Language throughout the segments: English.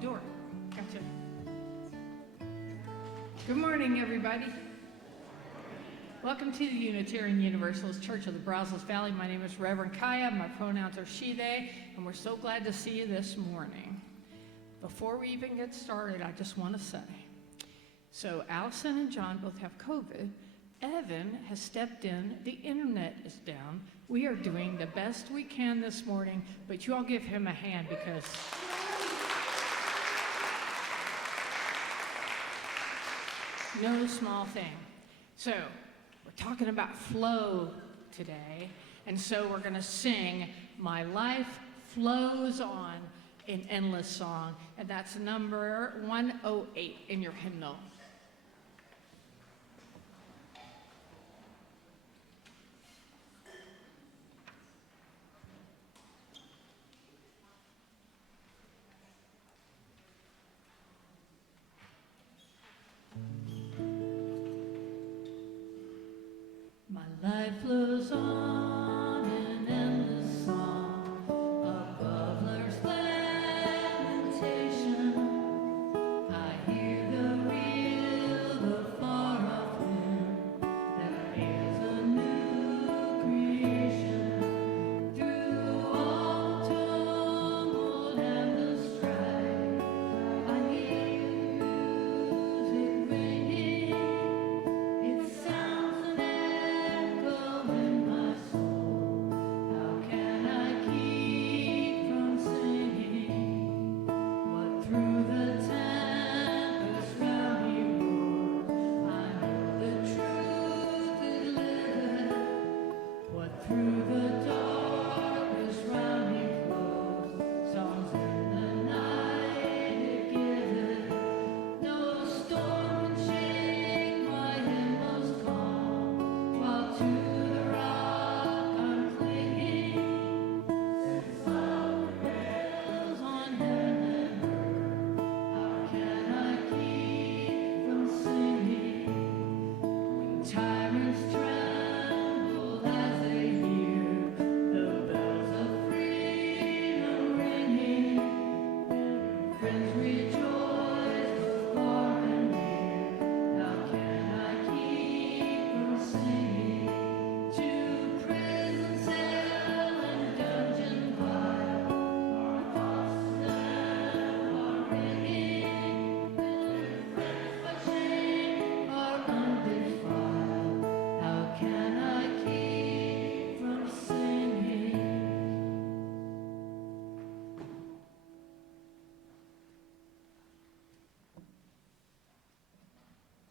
door. Gotcha. Good morning, everybody. Welcome to the Unitarian Universalist Church of the Brazos Valley. My name is Reverend Kiya. My pronouns are she, they, and we're so glad to see you this morning. Before we even get started, I just want to say, so Allison and John both have COVID. Evan has stepped in. The internet is down. We are doing the best we can this morning, but you all give him a hand because no small thing. So we're talking about flow today, and so we're going to sing My Life Flows On, an endless song, and that's number 108 in your hymnal. Life flows on an endless song above love's lamentation. I hear the real, the far off hymn that is a new creation. Through all tumult and the strife, I hear music ringing. It sounds an in my soul. How can I keep from singing what through the tempest round me roars? I know the truth it liveth, what through the darkness round me flows. Songs in the night it giveth, no storm can shake my inmost calm, while to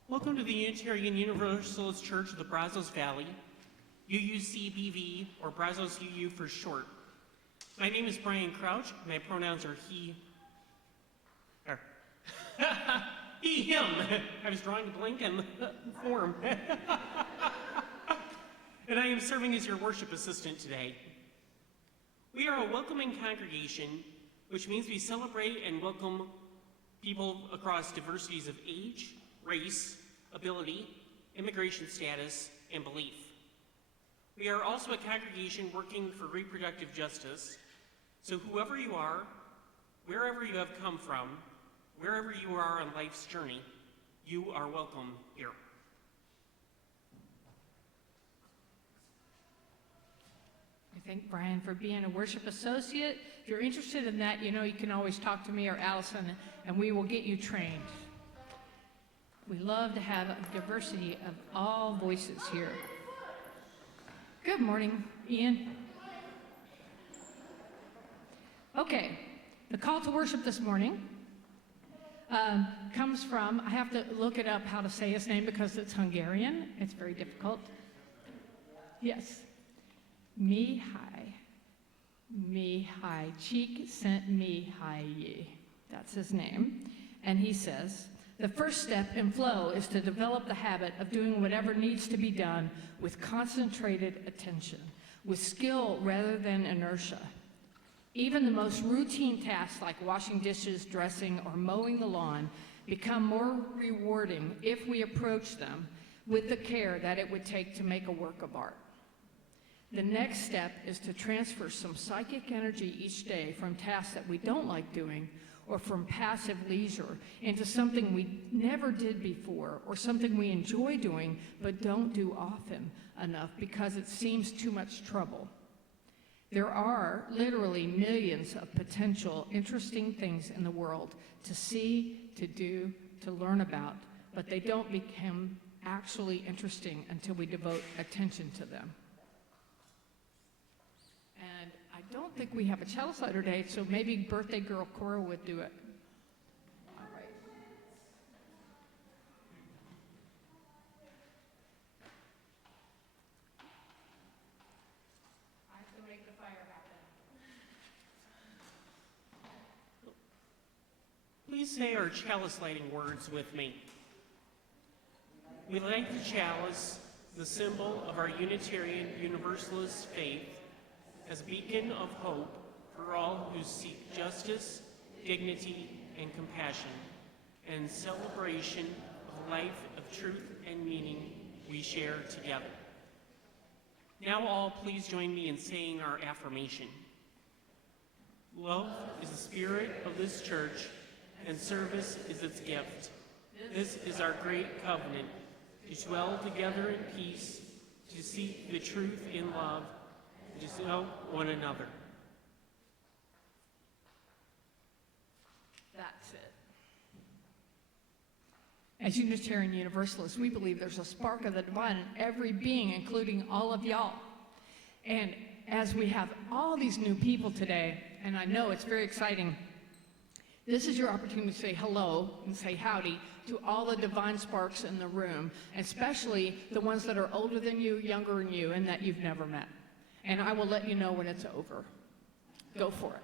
Welcome to the Unitarian Universalist Church of the Brazos Valley, UUCBV, or Brazos UU for short. My name is Brian Crouch. My pronouns are he, he, him. I was drawing a blank in the form. And I am serving as your worship assistant today. We are a welcoming congregation, which means we celebrate and welcome people across diversities of age, race, ability, immigration status, and belief. We are also a congregation working for reproductive justice, so whoever you are, wherever you have come from, wherever you are on life's journey, you are welcome here. I thank Brian for being a worship associate. If you're interested in that, you know you can always talk to me or Allison, and we will get you trained. We love to have a diversity of all voices here. Good morning, Ian. Okay, the call to worship this morning comes from, I have to look it up how to say his name because it's Hungarian. It's very difficult. Yes. Mihai Cheek sent Mihai. That's his name. And he says, the first step in flow is to develop the habit of doing whatever needs to be done with concentrated attention, with skill rather than inertia. Even the most routine tasks like washing dishes, dressing, or mowing the lawn become more rewarding if we approach them with the care that it would take to make a work of art. The next step is to transfer some psychic energy each day from tasks that we don't like doing or from passive leisure into something we never did before, or something we enjoy doing but don't do often enough because it seems too much trouble. There are literally millions of potential interesting things in the world to see, to do, to learn about, but they don't become actually interesting until we devote attention to them. And I don't think we have a cello slider today, so maybe birthday girl Cora would do it. All right. I have to make the fire happen. Please say our chalice lighting words with me. We light the chalice, the symbol of our Unitarian Universalist faith, as a beacon of hope for all who seek justice, dignity, and compassion, and celebration of a life of truth and meaning we share together. Now all please join me in saying our affirmation. Love is the spirit of this church, and service is its gift. This is our great covenant, to dwell together in peace, to seek the truth in love, to help one another. That's it. As Unitarian Universalists, we believe there's a spark of the divine in every being, including all of y'all. And as we have all these new people today, and I know it's very exciting, this is your opportunity to say hello and say howdy to all the divine sparks in the room, especially the ones that are older than you, younger than you, and that you've never met. And I will let you know when it's over. Go for it.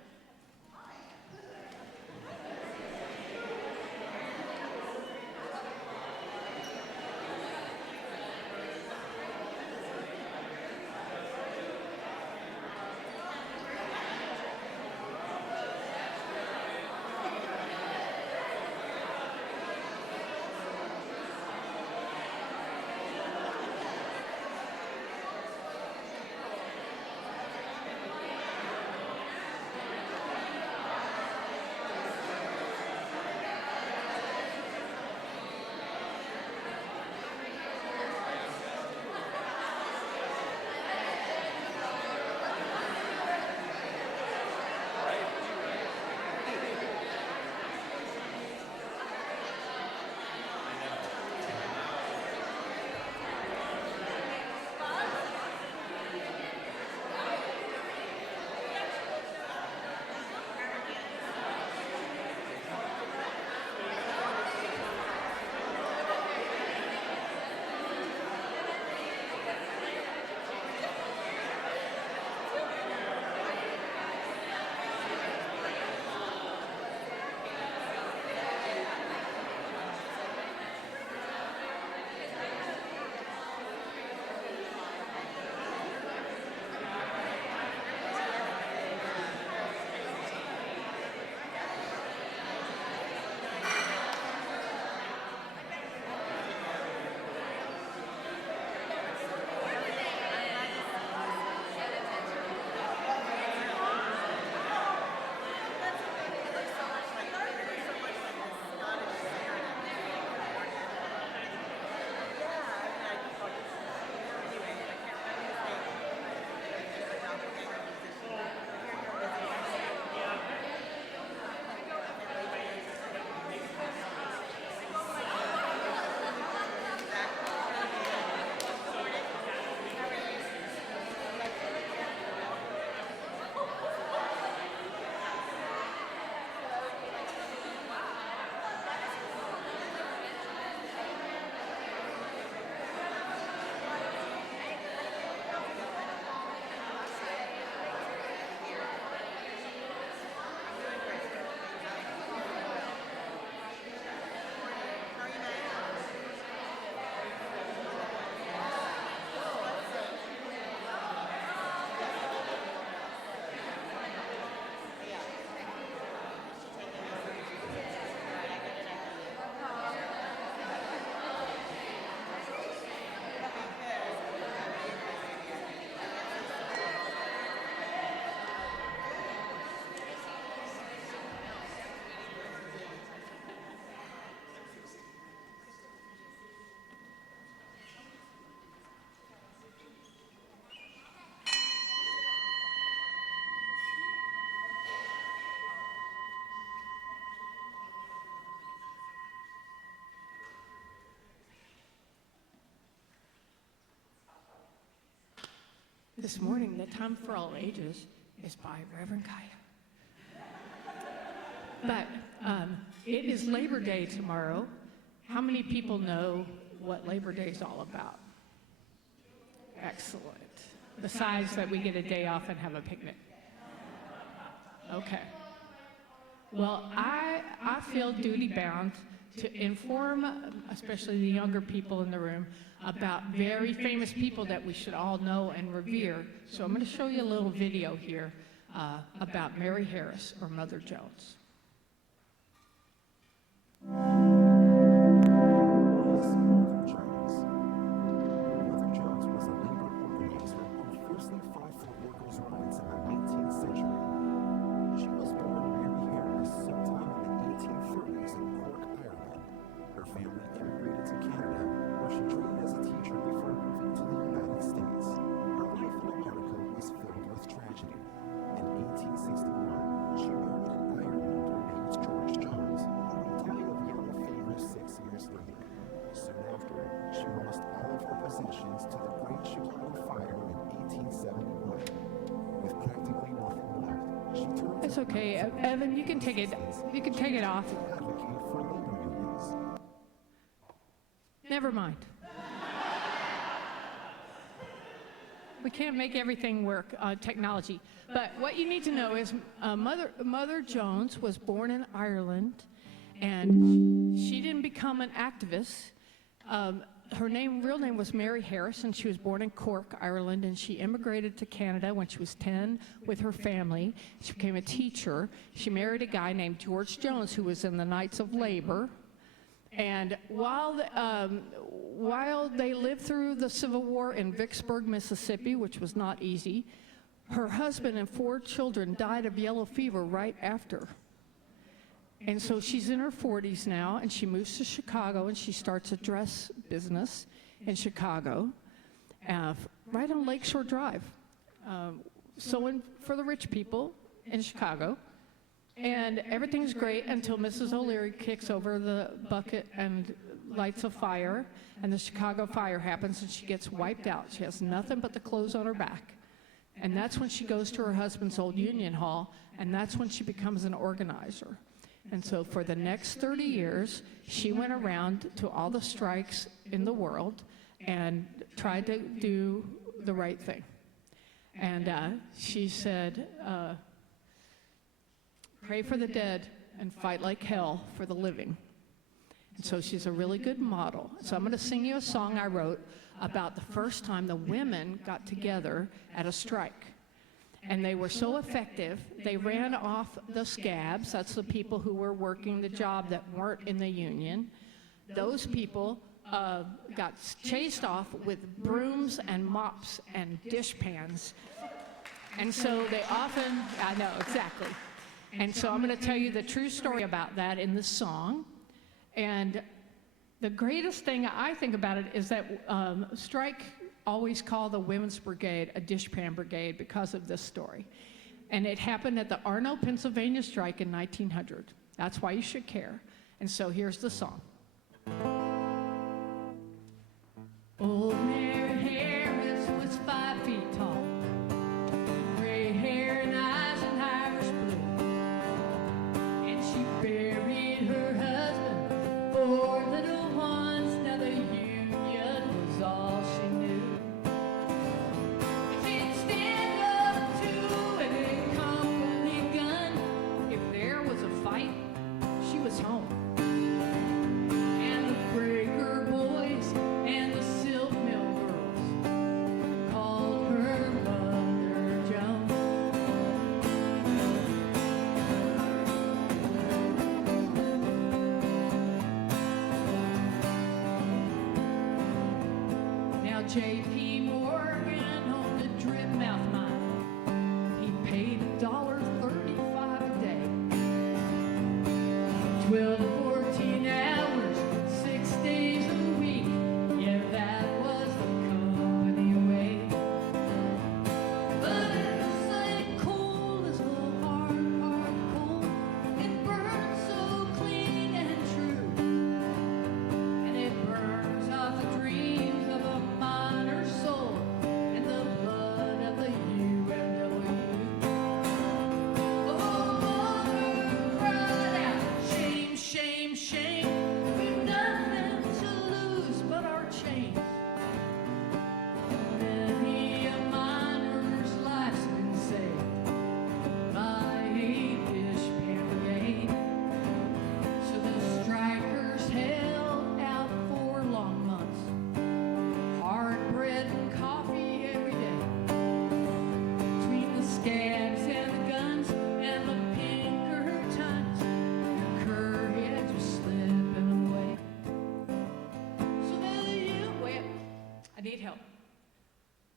this morning, The Time for All Ages is by Reverend Kiya. But it is Labor Day tomorrow. How many people know what Labor Day is all about? Excellent. Besides that we get a day off and have a picnic. Okay. Well, I feel duty-bound to inform, especially the younger people in the room, about very famous people that we should all know and revere. So I'm going to show you a little video here about Mary Harris, or Mother Jones. It's okay, Evan. You can take it. You can take it off. Never mind. We can't make everything work, technology. But what you need to know is Mother Jones was born in Ireland, and she didn't become an activist. Her real name was Mary Harris, and she was born in Cork, Ireland, and she immigrated to Canada when she was 10 with her family. She became a teacher. She married a guy named George Jones, who was in the Knights of Labor. And while they lived through the Civil War in Vicksburg, Mississippi, which was not easy, her husband and 4 children died of yellow fever right after. And so she's in her 40s now, and she moves to Chicago, and she starts a dress business in Chicago, right on Lakeshore Drive, sewing for the rich people in Chicago. And everything's great until Mrs. O'Leary kicks over the bucket and lights a fire, and the Chicago fire happens, and she gets wiped out. She has nothing but the clothes on her back. And that's when she goes to her husband's old union hall, and that's when she becomes an organizer. And so for the next 30 years, she went around to all the strikes in the world and tried to do the right thing. And she said, pray for the dead and fight like hell for the living. And so she's a really good model. So I'm going to sing you a song I wrote about the first time the women got together at a strike. And they were so effective, they ran off the scabs. That's the people who were working the job that weren't in the union. Those people got chased off with brooms and mops and dishpans. And so they often, I know, exactly. And so I'm going to tell you the true story about that in the song. And the greatest thing I think about it is that strike always call the Women's Brigade a dishpan brigade because of this story. And it happened at the Arno, Pennsylvania strike in 1900. That's why you should care. And so here's the song. Old Mary Harris was 5 feet tall, gray hair and eyes and Irish blue. And she buried her husband, 4 little ones. Now the union was all she knew. Home. And the breaker boys and the silk mill girls called her Mother Jones. Now J.P. Morgan owned a drip mouth mine. He paid $1.35 a day. 12 to 14 hours, 6 days a week. Yeah, that was the company way. But it was like coal is a hard, hard coal. It burns so clean and true. And it burns out the dreams of a miner's soul and the blood of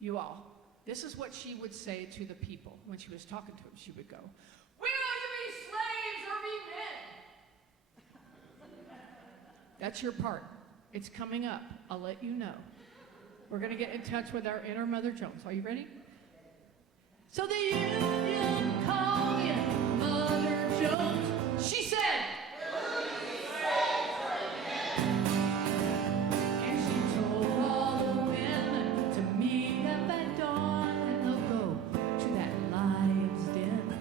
You all, this is what she would say to the people when she was talking to them. She would go, "Will you be slaves or be men?" That's your part. It's coming up. I'll let you know. We're going to get in touch with our inner Mother Jones. Are you ready? So the union called in Mother Jones. She said, and she told all the women to meet up at dawn, and they'll go to that lion's den.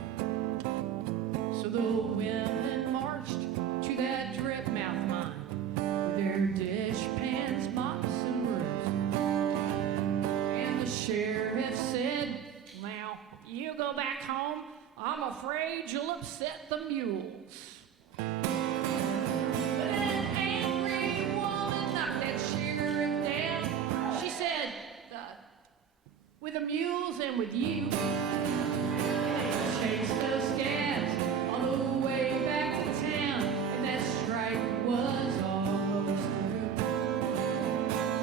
So the women marched to that drip mouth mine with their dishpans, mops, and brooms. And the sheriff said, "Now, you go back home. I'm afraid you'll upset the mules." But an angry woman knocked that sheriff down. She said, "With the mules and with you, chase those scabs all the way back to town." And that strike was almost through.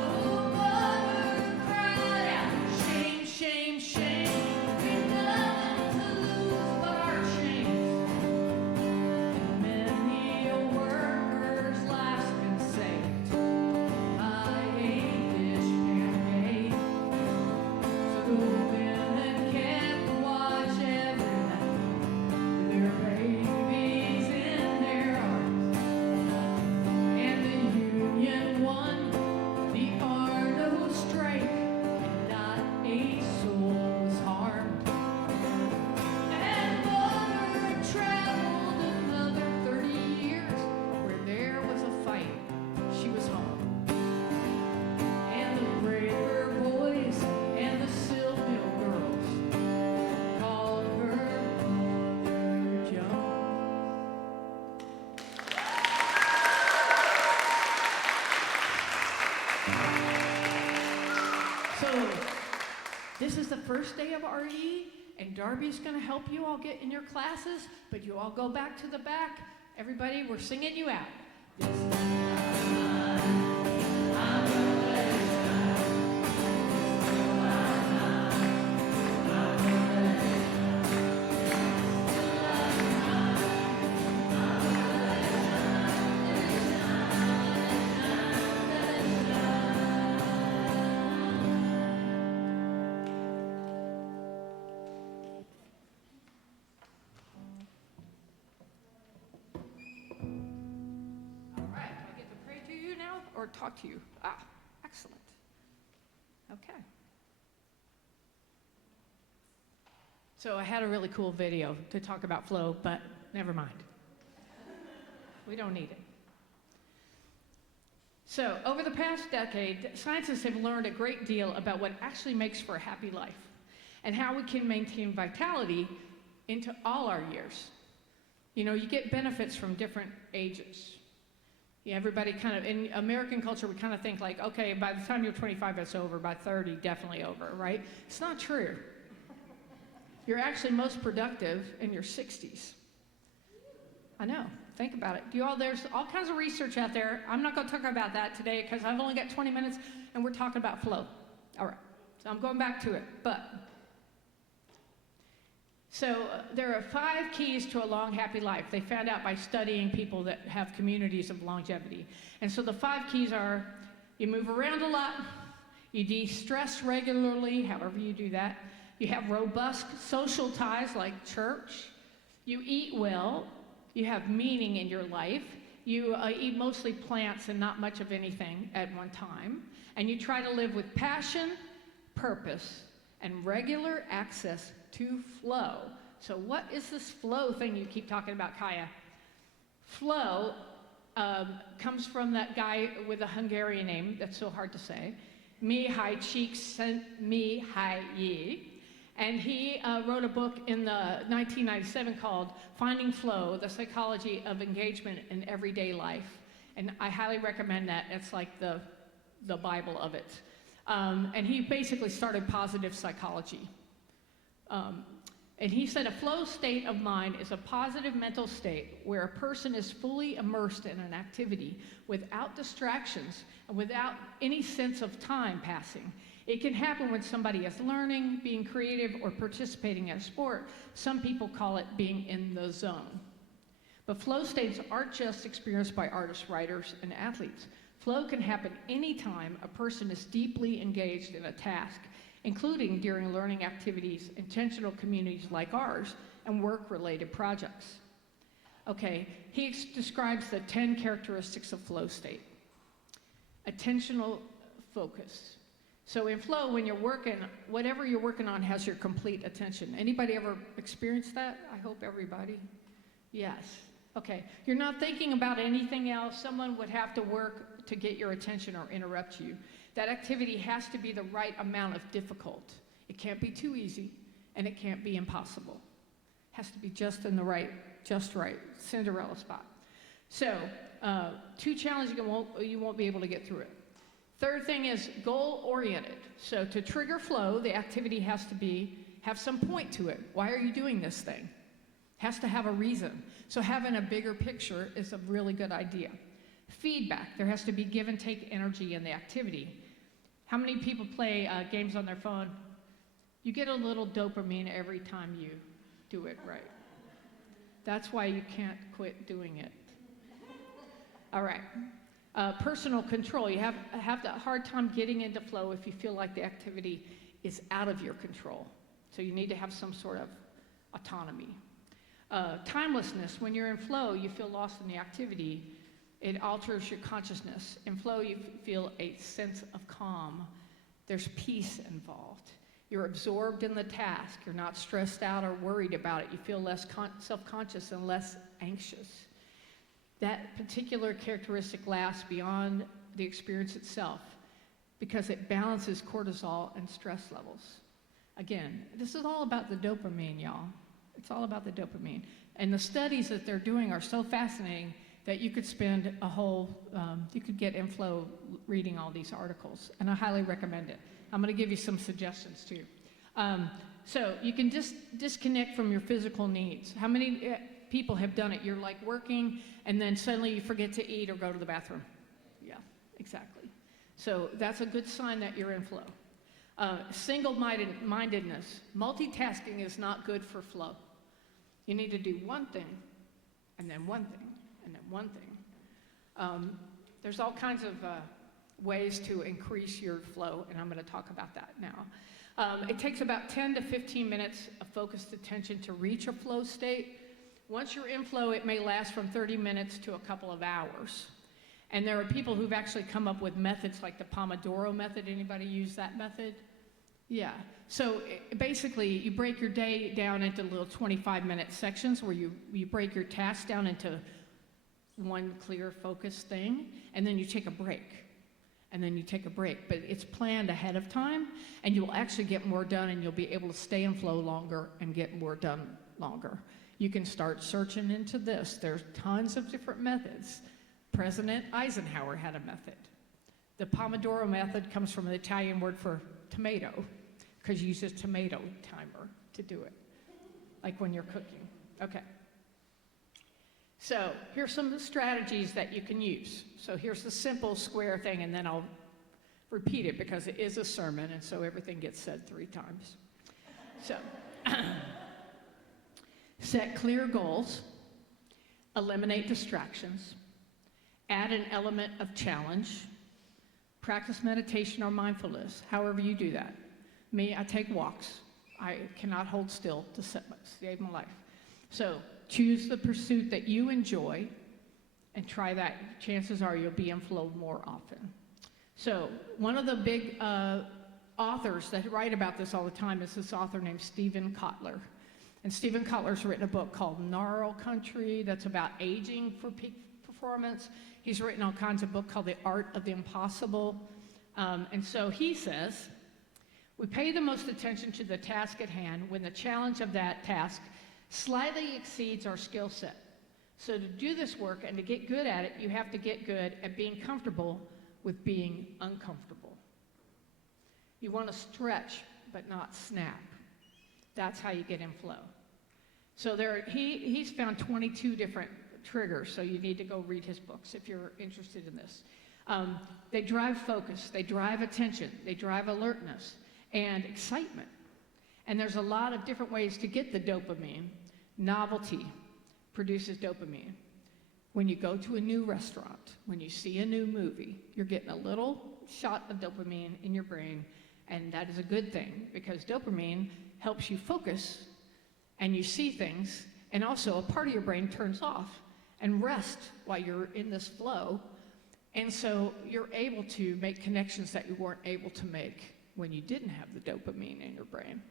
Oh, mother cried out, "Shame, shame, shame. We've nothing to lose but our chains." And many a worker's life's been saved by a dishpan maid. So the women kept watch every night with their babies in their arms. And the union won the Arno strike, and not a soul was harmed. And Mother traveled another 30 years. Where there was a fight, she was home. And the braver boys and the silk mill girls called her Mother Jones. So, this is the first day of RE, and Darby's going to help you all get in your classes, but you all go back to the back. Everybody, we're singing you out. This is or talk to you? Ah, excellent. Okay. So I had a really cool video to talk about flow, but never mind. We don't need it. So over the past decade, scientists have learned a great deal about what actually makes for a happy life and how we can maintain vitality into all our years. You know, you get benefits from different ages. Yeah, everybody kind of, in American culture, we kind of think like, okay, by the time you're 25, it's over. By 30, definitely over, right? It's not true. You're actually most productive in your 60s. I know. Think about it. There's all kinds of research out there. I'm not going to talk about that today because I've only got 20 minutes, and we're talking about flow. All right. So I'm going back to it. There are 5 keys to a long, happy life. They found out by studying people that have communities of longevity. And so the 5 keys are: you move around a lot, you de-stress regularly, however you do that, you have robust social ties like church, you eat well, you have meaning in your life, you eat mostly plants and not much of anything at one time, and you try to live with passion, purpose, and regular access to flow. So what is this flow thing you keep talking about, Kiya? Flow comes from that guy with a Hungarian name that's so hard to say, Mihaly Csikszentmihalyi. And he wrote a book in the 1997 called Finding Flow, The Psychology of Engagement in Everyday Life. And I highly recommend that. It's like the Bible of it. And he basically started positive psychology. And he said a flow state of mind is a positive mental state where a person is fully immersed in an activity without distractions and without any sense of time passing. It can happen when somebody is learning, being creative, or participating in a sport. Some people call it being in the zone. But flow states aren't just experienced by artists, writers, and athletes. Flow can happen anytime a person is deeply engaged in a task, including during learning activities, intentional communities like ours, and work-related projects. Okay, he describes the 10 characteristics of flow state. Attentional focus. So in flow, when you're working, whatever you're working on has your complete attention. Anybody ever experienced that? I hope everybody. Yes. Okay. You're not thinking about anything else. Someone would have to work to get your attention or interrupt you. That activity has to be the right amount of difficult. It can't be too easy, and it can't be impossible. It has to be just in the right, just right, Cinderella spot. So, too challenging, you won't be able to get through it. Third thing is goal-oriented. So to trigger flow, the activity has to have some point to it. Why are you doing this thing? Has to have a reason. So having a bigger picture is a really good idea. Feedback. There has to be give and take energy in the activity. How many people play games on their phone? You get a little dopamine every time you do it right. That's why you can't quit doing it. All right. Personal control. You have a hard time getting into flow if you feel like the activity is out of your control. So you need to have some sort of autonomy. Timelessness. When you're in flow, you feel lost in the activity. It alters your consciousness. In flow, you feel a sense of calm. There's peace involved. You're absorbed in the task. You're not stressed out or worried about it. You feel less self-conscious and less anxious. That particular characteristic lasts beyond the experience itself because it balances cortisol and stress levels. Again, this is all about the dopamine, y'all. It's all about the dopamine. And the studies that they're doing are so fascinating that you could spend you could get in flow reading all these articles, and I highly recommend it. I'm going to give you some suggestions too. So you can just disconnect from your physical needs. How many people have done it? You're like working, and then suddenly you forget to eat or go to the bathroom. Yeah, exactly. So that's a good sign that you're in flow. Single-mindedness. Multitasking is not good for flow. You need to do one thing, and then one thing, and then one thing. There's all kinds of ways to increase your flow, and I'm going to talk about that now. It takes about 10 to 15 minutes of focused attention to reach a flow state. Once you're in flow, it may last from 30 minutes to a couple of hours. And there are people who've actually come up with methods like the Pomodoro method. Anybody use that method? Yeah. So basically, you break your day down into little 25-minute sections where you break your tasks down into one clear, focused thing, and then you take a break. And then you take a break. But it's planned ahead of time, and you'll actually get more done, and you'll be able to stay in flow longer and get more done longer. You can start searching into this. There's tons of different methods. President Eisenhower had a method. The Pomodoro method comes from an Italian word for tomato, because you use a tomato timer to do it, like when you're cooking. Okay. So here's some of the strategies that you can use. So here's the simple square thing, and then I'll repeat it because it is a sermon, and so everything gets said 3 times. So set clear goals, eliminate distractions, add an element of challenge, practice meditation or mindfulness, however you do that. Me, I take walks. I cannot hold still to save my life. So choose the pursuit that you enjoy and try that. Chances are you'll be in flow more often. So one of the big authors that write about this all the time is this author named Steven Kotler. And Steven Kotler's written a book called Gnarl Country that's about aging for peak performance. He's written all kinds of books called The Art of the Impossible. And so he says, we pay the most attention to the task at hand when the challenge of that task slightly exceeds our skill set. So to do this work and to get good at it, you have to get good at being comfortable with being uncomfortable. You want to stretch, but not snap. That's how you get in flow. So he's found 22 different triggers, so you need to go read his books if you're interested in this. They drive focus, they drive attention, they drive alertness and excitement. And there's a lot of different ways to get the dopamine. Novelty produces dopamine. When you go to a new restaurant, when you see a new movie, you're getting a little shot of dopamine in your brain, and that is a good thing because dopamine helps you focus and you see things, and also a part of your brain turns off and rest while you're in this flow. And so you're able to make connections that you weren't able to make when you didn't have the dopamine in your brain.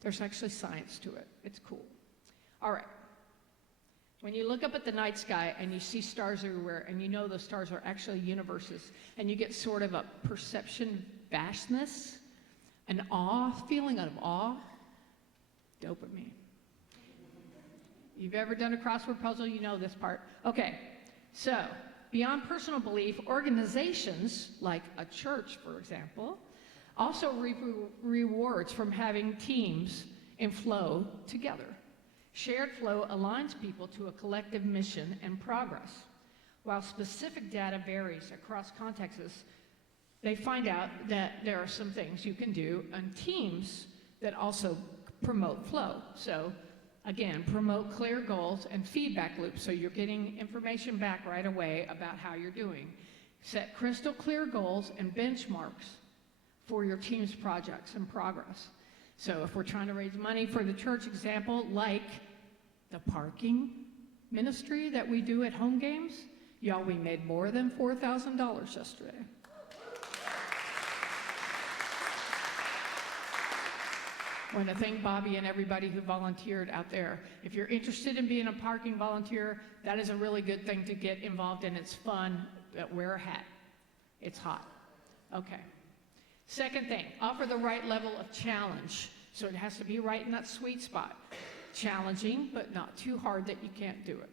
There's actually science to it. It's cool. All right. When you look up at the night sky and you see stars everywhere and you know those stars are actually universes and you get sort of a perception vastness, an awe, feeling of awe, dopamine. You've ever done a crossword puzzle, you know this part. Okay, so beyond personal belief, organizations like a church, for example, also reap rewards from having teams in flow together. Shared flow aligns people to a collective mission and progress. While specific data varies across contexts, they find out that there are some things you can do on teams that also promote flow. So again, promote clear goals and feedback loops so you're getting information back right away about how you're doing. Set crystal clear goals and benchmarks for your team's projects and progress. So if we're trying to raise money for the church example, like the parking ministry that we do at home games, y'all, we made more than $4,000 yesterday. I want to thank Bobby and everybody who volunteered out there. If you're interested in being a parking volunteer, that is a really good thing to get involved in. It's fun, but wear a hat. It's hot. Okay. Second thing, offer the right level of challenge. So it has to be right in that sweet spot. Challenging, but not too hard that you can't do it,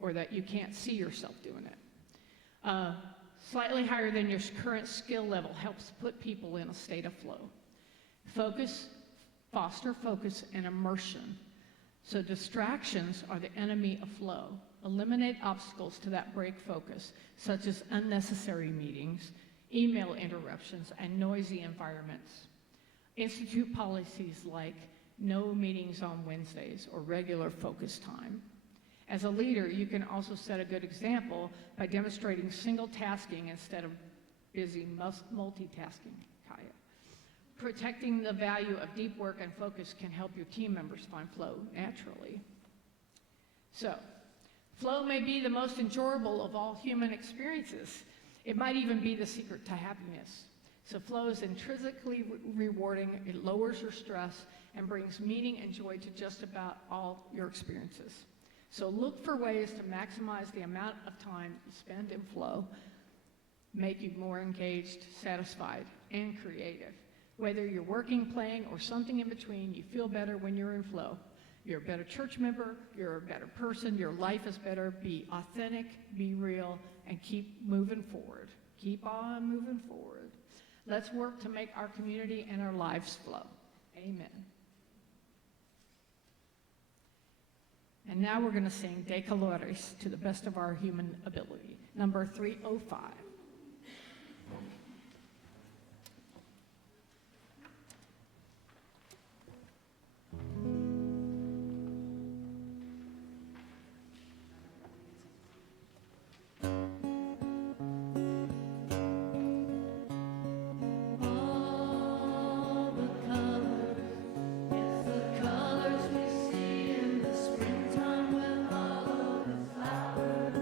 or that you can't see yourself doing it. Slightly higher than your current skill level helps put people in a state of flow. Foster focus and immersion. So distractions are the enemy of flow. Eliminate obstacles to that break focus, such as unnecessary meetings, email interruptions, and noisy environments. Institute policies like no meetings on Wednesdays or regular focus time. As a leader, you can also set a good example by demonstrating single tasking instead of busy multitasking. Kiya. Protecting the value of deep work and focus can help your team members find flow naturally. So, flow may be the most enjoyable of all human experiences. It might even be the secret to happiness. So flow is intrinsically rewarding, it lowers your stress, and brings meaning and joy to just about all your experiences. So look for ways to maximize the amount of time you spend in flow, make you more engaged, satisfied, and creative. Whether you're working, playing, or something in between, you feel better when you're in flow. You're a better church member, you're a better person, your life is better. Be authentic, be real, and keep moving forward. Keep on moving forward. Let's work to make our community and our lives flow. Amen. And now we're going to sing De Colores to the best of our human ability, number 305. Springtime with all of the flowers.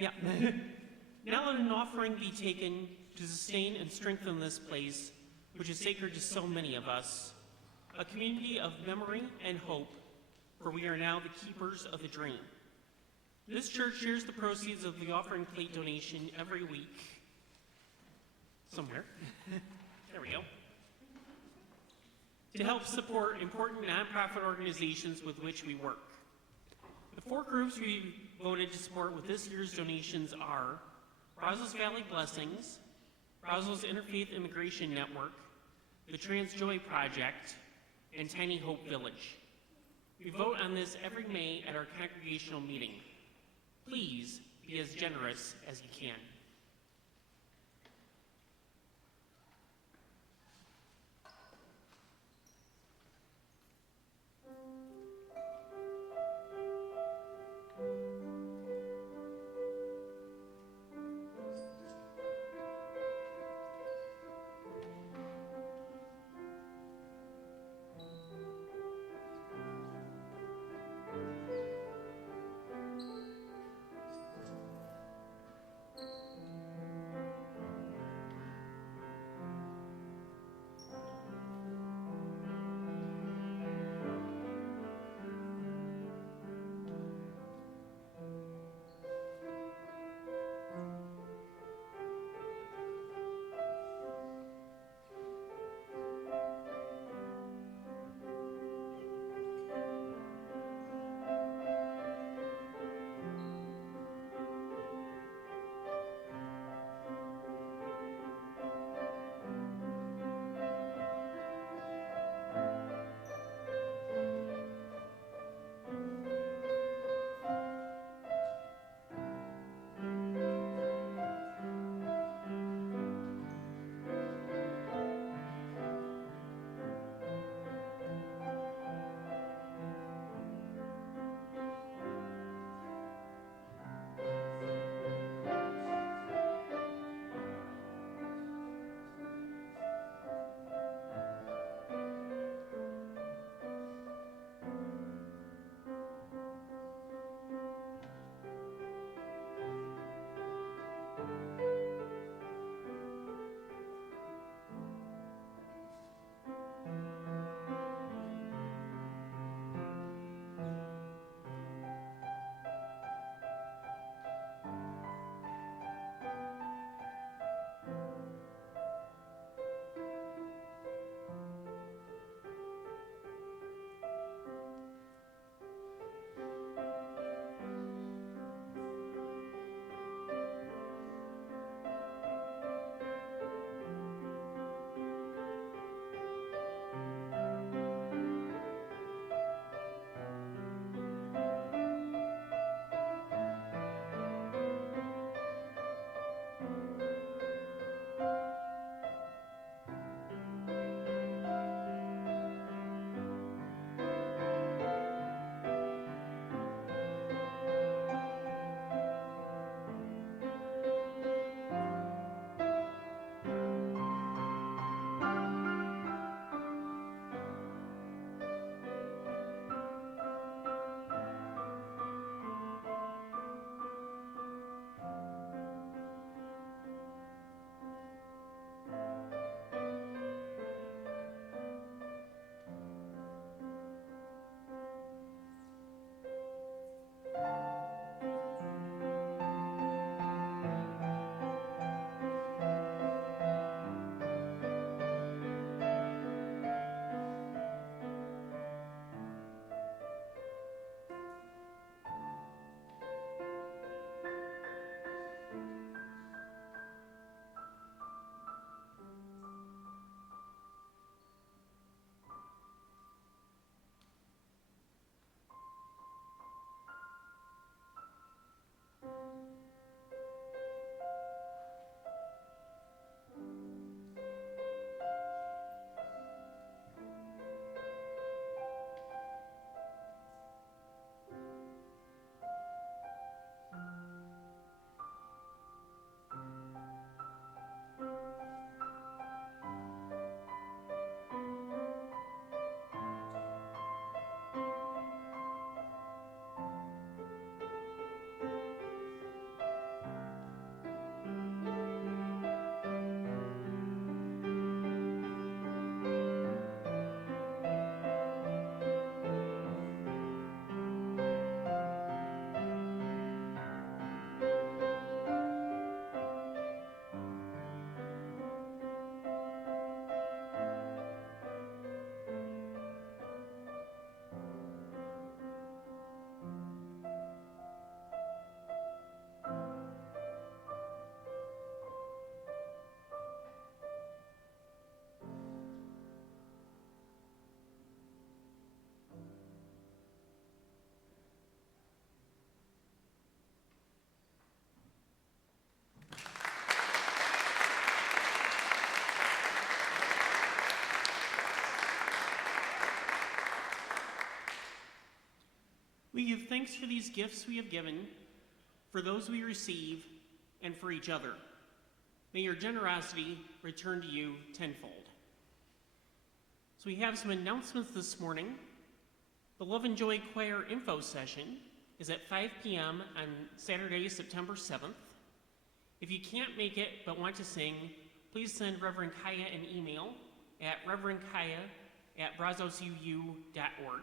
Yeah. Now let an offering be taken to sustain and strengthen this place, which is sacred to so many of us, a community of memory and hope, for we are now the keepers of the dream. This church shares the proceeds of the offering plate donation every week. Somewhere. There we go. To help support important nonprofit organizations with which we work. The 4 groups we voted to support with this year's donations are Brazos Valley Blessings, Brazos Interfaith Immigration Network, the Trans Joy Project, and Tiny Hope Village. We vote on this every May at our congregational meeting. Please be as generous as you can. We give thanks for these gifts we have given, for those we receive, and for each other. May your generosity return to you tenfold. So we have some announcements this morning. The Love and Joy Choir info session is at 5 p.m. on Saturday, September 7th. If you can't make it but want to sing, please send Reverend Kiya an email at reverendkiya@brazosuu.org.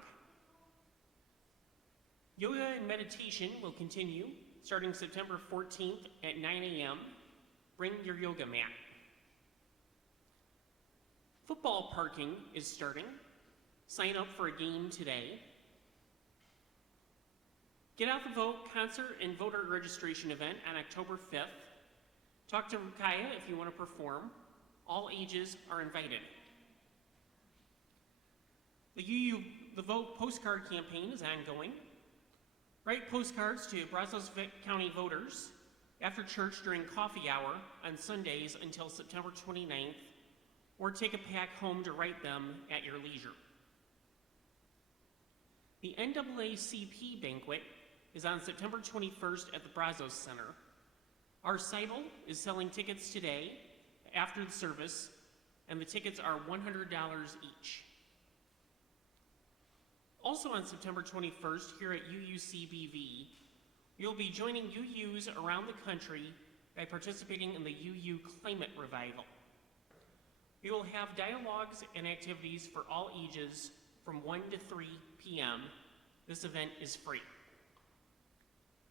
Yoga and meditation will continue starting September 14th at 9 a.m. Bring your yoga mat. Football parking is starting. Sign up for a game today. Get Out the Vote concert and voter registration event on October 5th. Talk to Kiya if you want to perform. All ages are invited. The The Vote postcard campaign is ongoing. Write postcards to Brazos County voters after church during coffee hour on Sundays until September 29th, or take a pack home to write them at your leisure. The NAACP banquet is on September 21st at the Brazos Center. Our Seibel is selling tickets today after the service, and the tickets are $100 each. Also on September 21st, here at UUCBV, you'll be joining UUs around the country by participating in the UU Climate Revival. We will have dialogues and activities for all ages from 1 to 3 p.m. This event is free.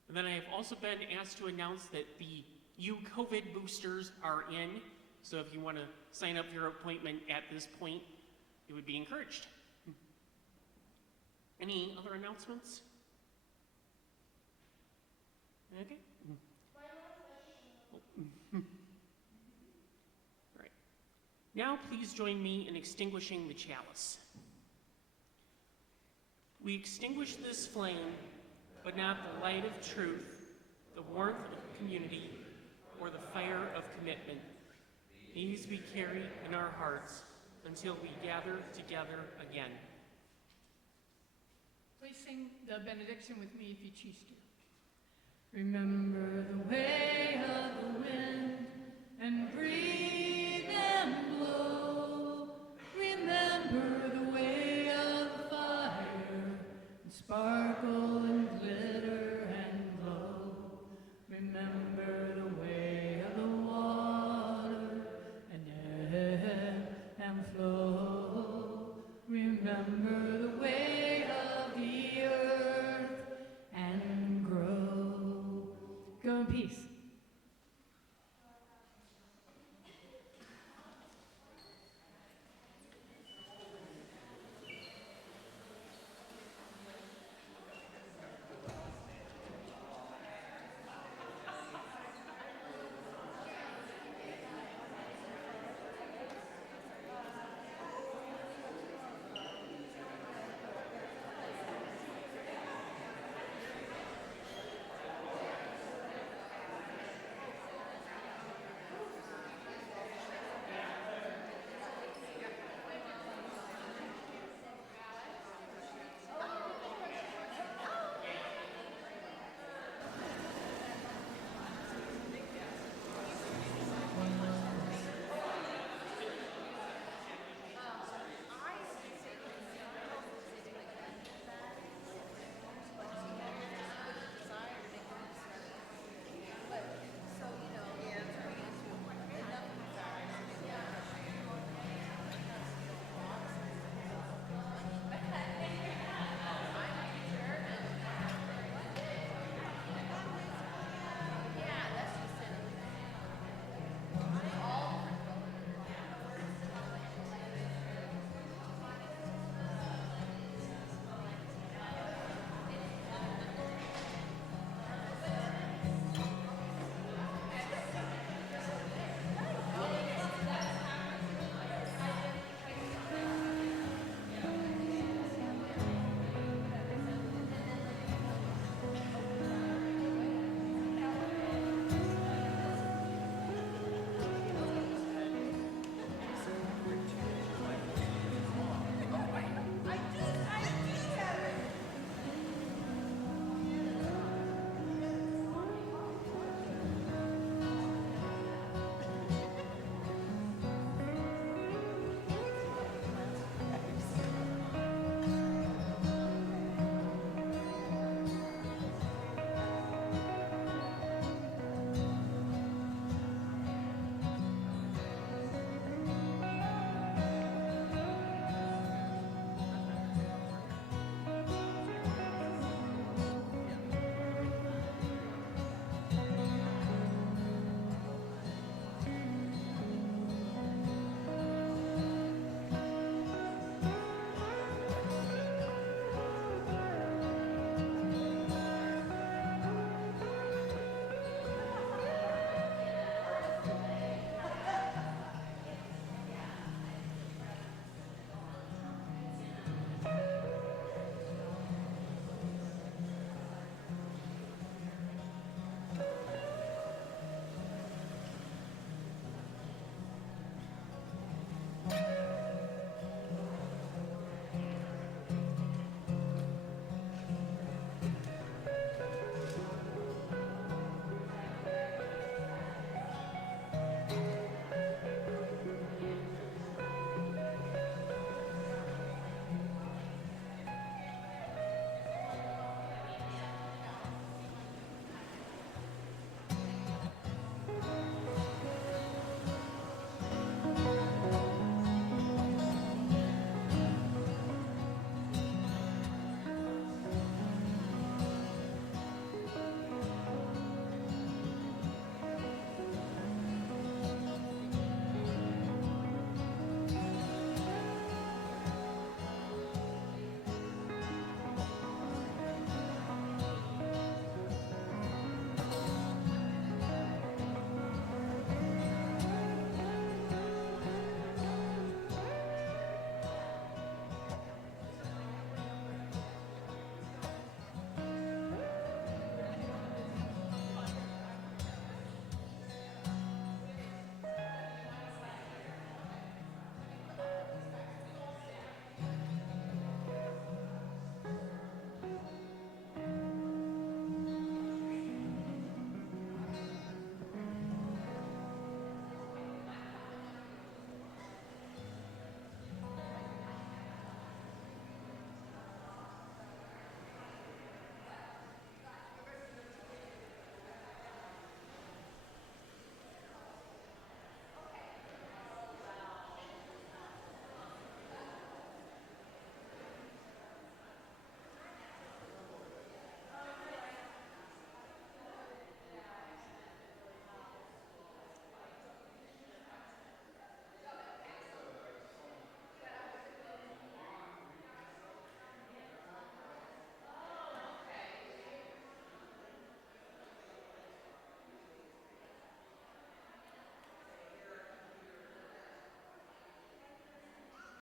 And then I have also been asked to announce that the COVID boosters are in, so if you want to sign up for your appointment at this point, it would be encouraged. Any other announcements? Okay. All right. Now please join me in extinguishing the chalice. We extinguish this flame, but not the light of truth, the warmth of community, or the fire of commitment. These we carry in our hearts until we gather together again. Please sing the benediction with me if you choose to. Remember the way of the wind and breathe and blow. Remember the way of the fire and sparkle and glitter and glow. Remember the way of the water and ebb and flow. Remember the way of the earth and grow. Go in peace.